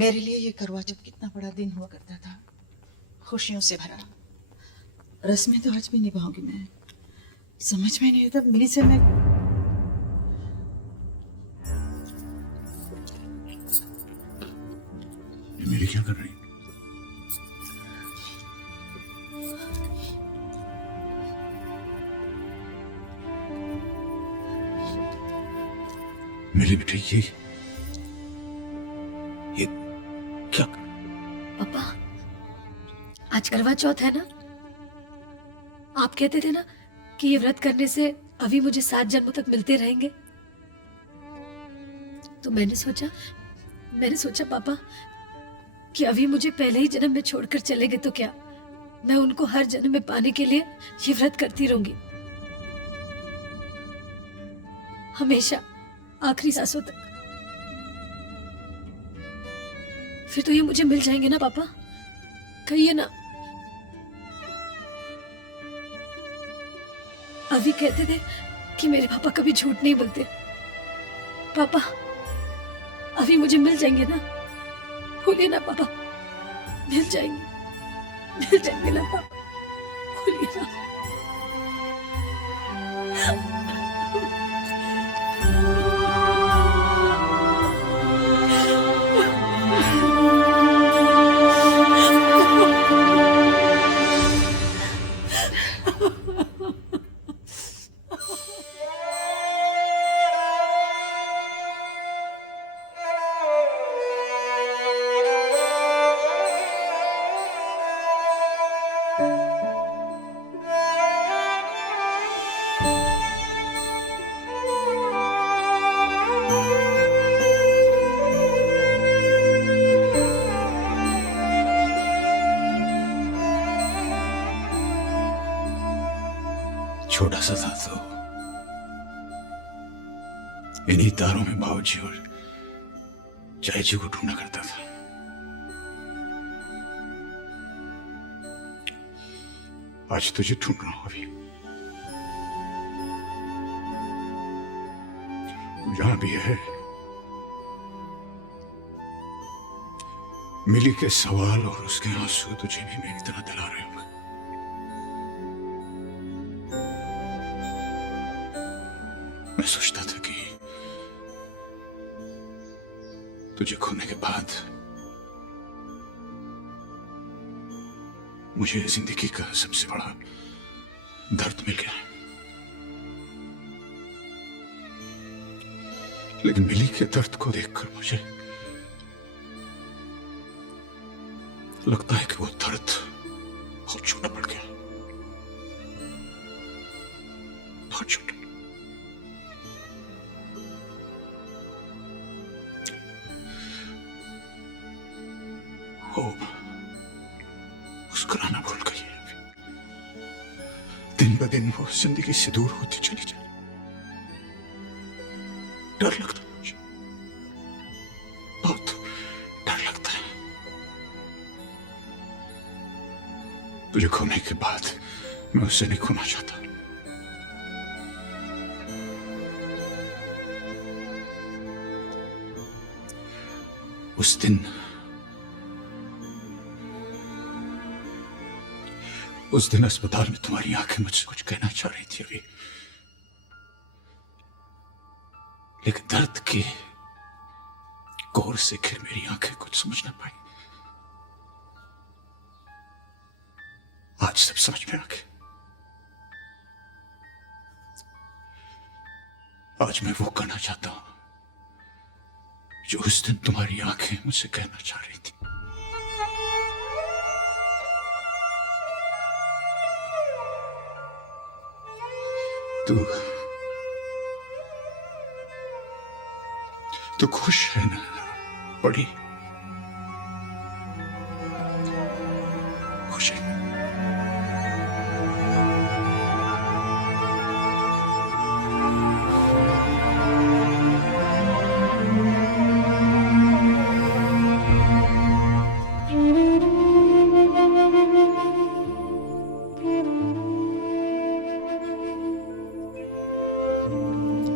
मेरे लिए ये करवा चौथ कितना बड़ा दिन हुआ करता था, खुशियों से भरा। रस्में तो आज भी निभाऊंगी मैं। समझ में नहीं आता मिली से मैं मेरी क्या कर रही? मेरी बेटे ये क्या? पापा, आज करवा चौथ है ना? आप कहते थे ना कि ये व्रत करने से अभी मुझे 7 जन्मों तक मिलते रहेंगे। तो मैंने सोचा पापा कि अभी मुझे पहले ही जन्म में छोड़कर चले गए तो क्या मैं उनको हर जन्म में पाने के लिए ये व्रत करती रहूंगी, हमेशा आखिरी सांसों तक। फिर तो ये मुझे मिल जाएंगे ना पापा? कहिए ना। अभी कहते थे कि मेरे पापा कभी झूठ नहीं बोलते। पापा, अभी मुझे मिल जाएंगे ना? भूलिए ना पापा, मिल जाएंगे ना पापा, भूलिए ना। छोटा सा था तो इन्हीं तारों में बाबूजी और चाय जी को ढूंढा करता था। आज तुझे ढूंढ रहा हूं। अभी जहां भी है, मिली के सवाल और उसके आंसू तुझे भी मेरी तरह दिला रहे होंगे। मैं सोचता था कि तुझे खोने के बाद मुझे जिंदगी का सबसे बड़ा दर्द मिल गया, लेकिन मिली के दर्द को देखकर मुझे लगता है कि वो दर्द बहुत छोटा पड़ गया, बहुत छोटा। वो मुस्कुराना भूल गई है। दिन ब दिन वो जिंदगी से दूर होती चली जा रही। डर लगता है मुझे, बहुत डर लगता है। तुझे खोने के बाद मैं उससे नहीं खोना चाहता। उस दिन अस्पताल में तुम्हारी आंखें मुझसे कुछ कहना चाह रही थी अभी, लेकिन दर्द के कोर से घिर मेरी आंखें कुछ समझ ना पाई। आज सब समझ में आ गया। आज मैं वो कहना चाहता हूं जो उस दिन तुम्हारी आंखें मुझसे कहना चाह रही थी। तू खुश है ना बड़ी? खुश है?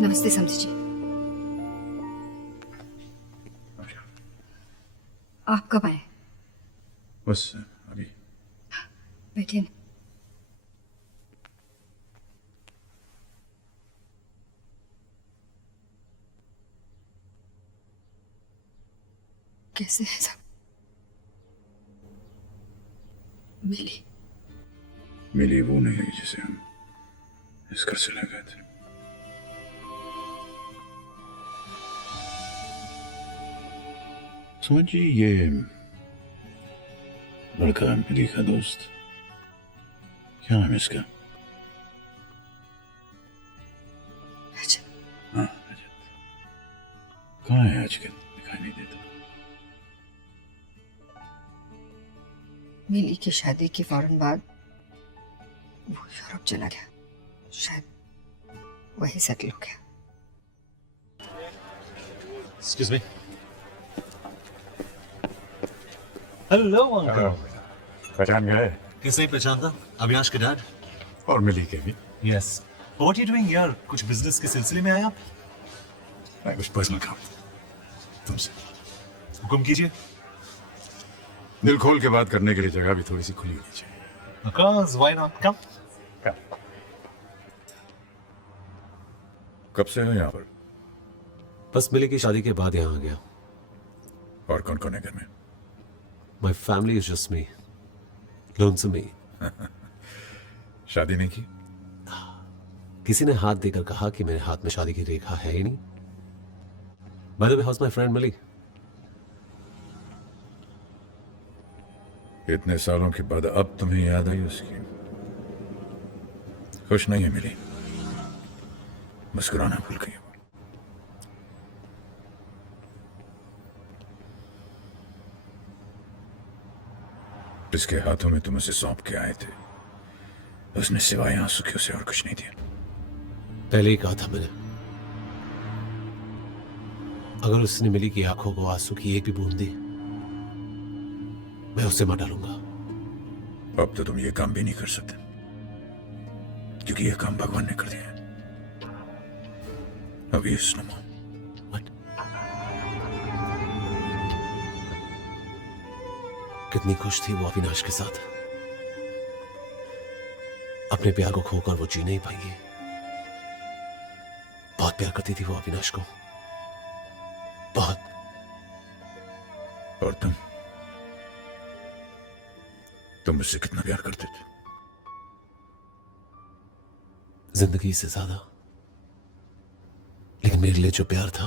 नमस्ते समझी जी। आप कब आए? बस अभी। बैठिए ना। कैसे है सब? मिली? मिली वो नहीं जिसे हम इस घर से ले गए थे। समझिए ये लड़का मिली का दोस्त, क्या नाम है इसका? रजत। हाँ रजत। कहाँ है आजकल, दिखाई नहीं देता। मिली की शादी के फौरन बाद वो यूरोप चला गया, शायद वही सेटल हो गया। Excuse me. Hello, uncle. पहचान गए? किसे नहीं पहचानता? अविनाश के डैड? और मिली के भी? Yes. What are you doing here? कुछ बिजनेस के सिलसिले में आए आप? मैं कुछ पर्सनल काम था तुमसे। हुक्म कीजिए। दिल खोल के बात करने के लिए जगह भी थोड़ी सी खुली होनी चाहिए। Of course, why not? Come. कब से हो यहाँ पर? बस मिली की शादी के बाद यहाँ आ गया। और कौन कौन है घर में? My family is just me. Lonesome me. शादी नहीं की? किसी ने हाथ देकर कहा कि मेरे हाथ में शादी की रेखा है ही नहीं। By the way, how's my friend मिली? इतने सालों के बाद अब तुम्हें याद आई उसकी? खुश नहीं है मिली, मुस्कुराना भूल गई। जिसके हाथों में तुम उसे सौंप के आए थे, उसने सिवाय आंसू के उसे और कुछ नहीं दिया। पहले ही कहा था मैंने, अगर उसने मिली की आंखों को आंसू की एक भी बूंद दी, मैं उससे मार डालूंगा। अब तो तुम ये काम भी नहीं कर सकते, क्योंकि ये काम भगवान ने कर दिया है। अब ये सुनो। What? कितनी खुश थी वो अविनाश के साथ। अपने प्यार को खोकर वो जी नहीं पाएंगी। बहुत प्यार करती थी वो अविनाश को, बहुत। और तुम मुझसे कितना प्यार करते थे? जिंदगी से ज्यादा। लेकिन मेरे लिए जो प्यार था,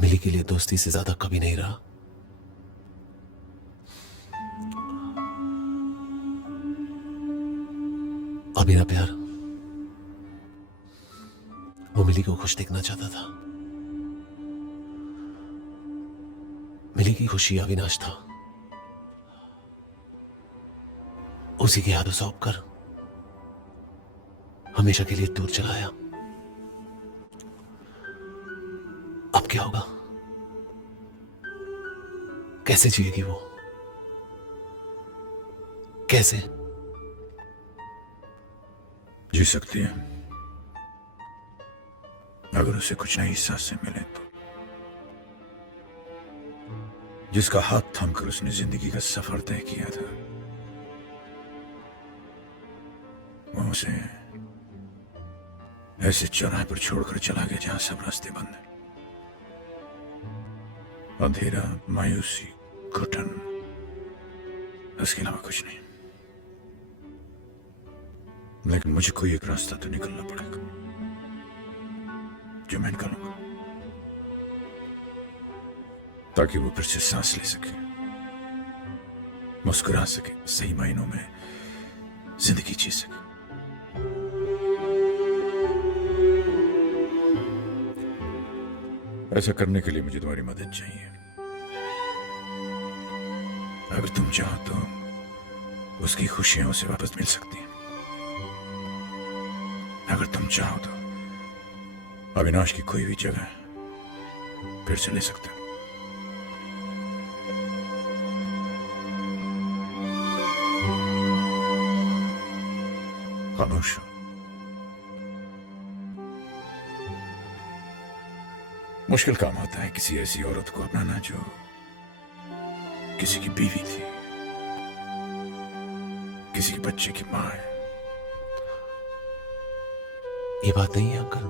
मिली के लिए दोस्ती से ज्यादा कभी नहीं रहा। और मेरा प्यार वो मिली को खुश देखना चाहता था। मिली की खुशी अविनाश था। उसी के हाथों सौंप कर हमेशा के लिए दूर चलाया। अब क्या होगा? कैसे जिएगी वो? कैसे जी सकती है, अगर उसे कुछ नई सांस से मिले तो। जिसका हाथ थामकर उसने जिंदगी का सफर तय किया था, वो उसे ऐसे चौराहे पर छोड़कर चला गया जहां सब रास्ते बंद हैं। अंधेरा, मायूसी, घुटन, उसके अलावा कुछ नहीं। लेकिन मुझे कोई एक रास्ता तो निकलना पड़ेगा, जो मैं निकालूंगा, ताकि वो फिर से सांस ले सके, मुस्कुरा सके, सही मायनों में जिंदगी जी सके। ऐसा करने के लिए मुझे तुम्हारी मदद चाहिए। अगर तुम चाहो तो उसकी खुशियां उसे वापस मिल सकती हैं। अगर तुम चाहो तो अविनाश की खोई हुई जगह फिर से ले सकते हो। खामोश हो। मुश्किल काम होता है किसी ऐसी औरत को अपनाना जो किसी की बीवी थी, किसी के बच्चे की मां है। ये बात नहीं है अंकल।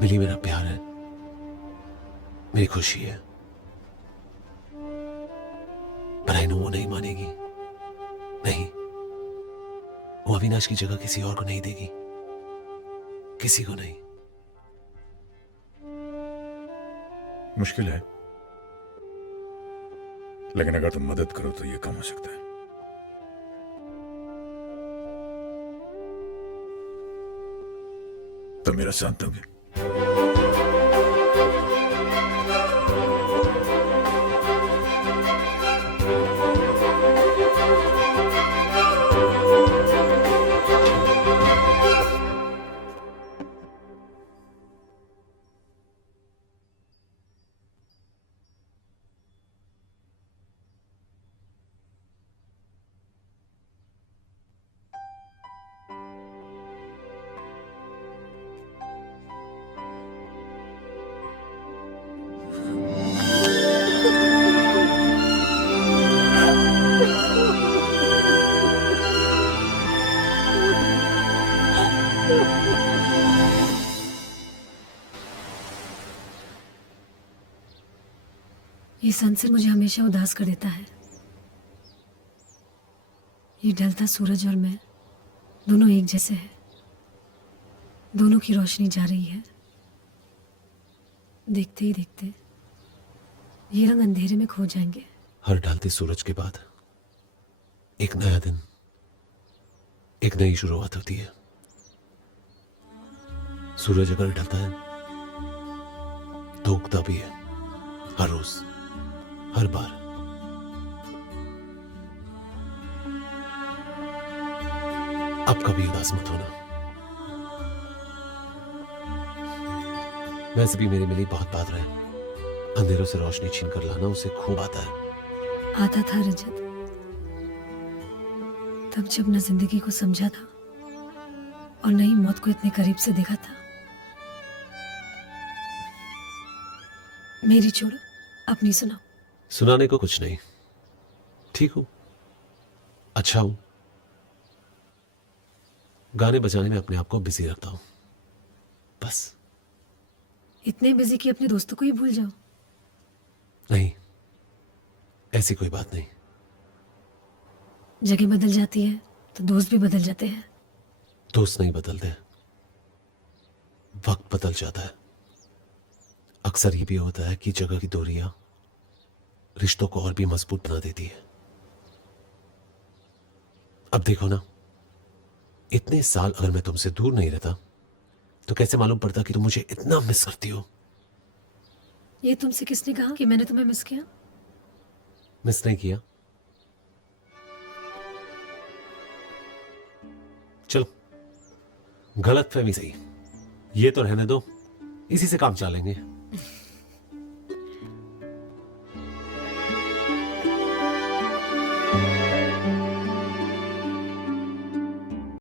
मिली मेरा प्यार है, मेरी खुशी है, पर आई नो वो नहीं मानेगी। नहीं, वो अविनाश की जगह किसी और को नहीं देगी, किसी को नहीं। मुश्किल है, लेकिन अगर तुम मदद करो तो ये कम हो सकता है। तो मेरा साथ दोगे? ये सनसेट मुझे हमेशा उदास कर देता है। ये ढलता सूरज और मैं दोनों एक जैसे हैं। दोनों की रोशनी जा रही है। देखते ही देखते ये रंग अंधेरे में खो जाएंगे। हर ढलते सूरज के बाद एक नया दिन, एक नई शुरुआत होती है। सूरज अगर ढलता है तो उगता भी है, हर रोज, हर बार। अब कभी उदास मत होना। वैसे भी मेरे मिली बहुत बात रहे, अंधेरों से रोशनी छीन कर लाना उसे खूब आता है। आता था रजत, तब जब न जिंदगी को समझा था और न ही मौत को इतने करीब से देखा था। मेरी छोड़ो, अपनी सुनाओ। सुनाने को कुछ नहीं, ठीक हूं, अच्छा हूं। गाने बजाने में अपने आप को बिजी रखता हूं, बस। इतने बिजी कि अपने दोस्तों को ही भूल जाओ। नहीं, ऐसी कोई बात नहीं। जगह बदल जाती है तो दोस्त भी बदल जाते हैं। दोस्त नहीं बदलते, वक्त बदल जाता है। अक्सर ये भी होता है कि जगह की दूरियां रिश्तों को और भी मजबूत बना देती है। अब देखो ना, इतने साल अगर मैं तुमसे दूर नहीं रहता तो कैसे मालूम पड़ता कि तुम मुझे इतना मिस करती हो। ये तुमसे किसने कहा कि मैंने तुम्हें मिस किया? मिस नहीं किया। चलो, गलत फहमी सही, ये तो रहने दो, इसी से काम चलेंगे।